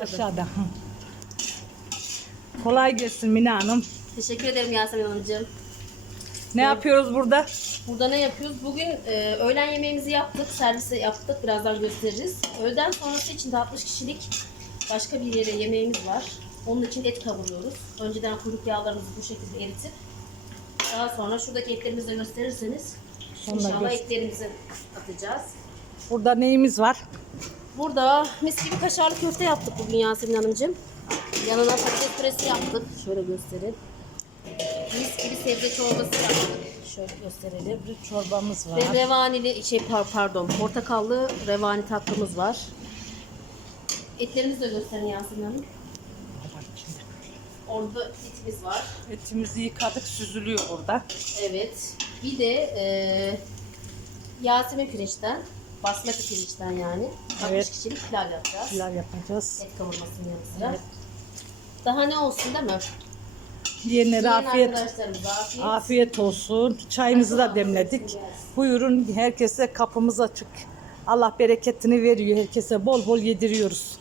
Aşağıda. Kolay gelsin Mine Hanım. Teşekkür ederim Yasemin Hanımcığım. Ne yapıyoruz burada? Burada ne yapıyoruz? Bugün e, öğlen yemeğimizi yaptık, servise yaptık. Birazdan gösteririz. Öğleden sonrası için de 60 kişilik başka bir yere yemeğimiz var. Onun için et kavuruyoruz. Önceden kuyruk yağlarımızı bu şekilde eritip daha sonra şuradaki etlerimizi de gösterirseniz Sonra inşallah göster- etlerimizi atacağız. Burada neyimiz var? Burada mis gibi kaşarlı köfte yaptık bugün Yasemin Hanımcığım. Yanına patates püresi yaptık. Şöyle göstereyim. Mis gibi sebze çorbası yaptık. Şöyle gösterelim. Bir çorbamız var. Ve revanili, şey par- pardon, portakallı revani tatlımız var. Etlerimizi de gösterin Yasemin Hanım. Orada etimiz var. Etimizi yıkadık, süzülüyor burada. Evet. Bir de e, Yasemin pirinçten, basmati pirinçten yani. 60 Evet. kişilik pilav yapacağız. Pilav yapacağız. Et kavurmasının yanı sıra. Evet. Daha ne olsun değil mi? Yiyenlere Yiyen afiyet, arkadaşlarımıza afiyet. afiyet olsun. Çayımızı da demledik. Buyurun herkese kapımız açık. Allah bereketini veriyor. Herkese bol bol yediriyoruz.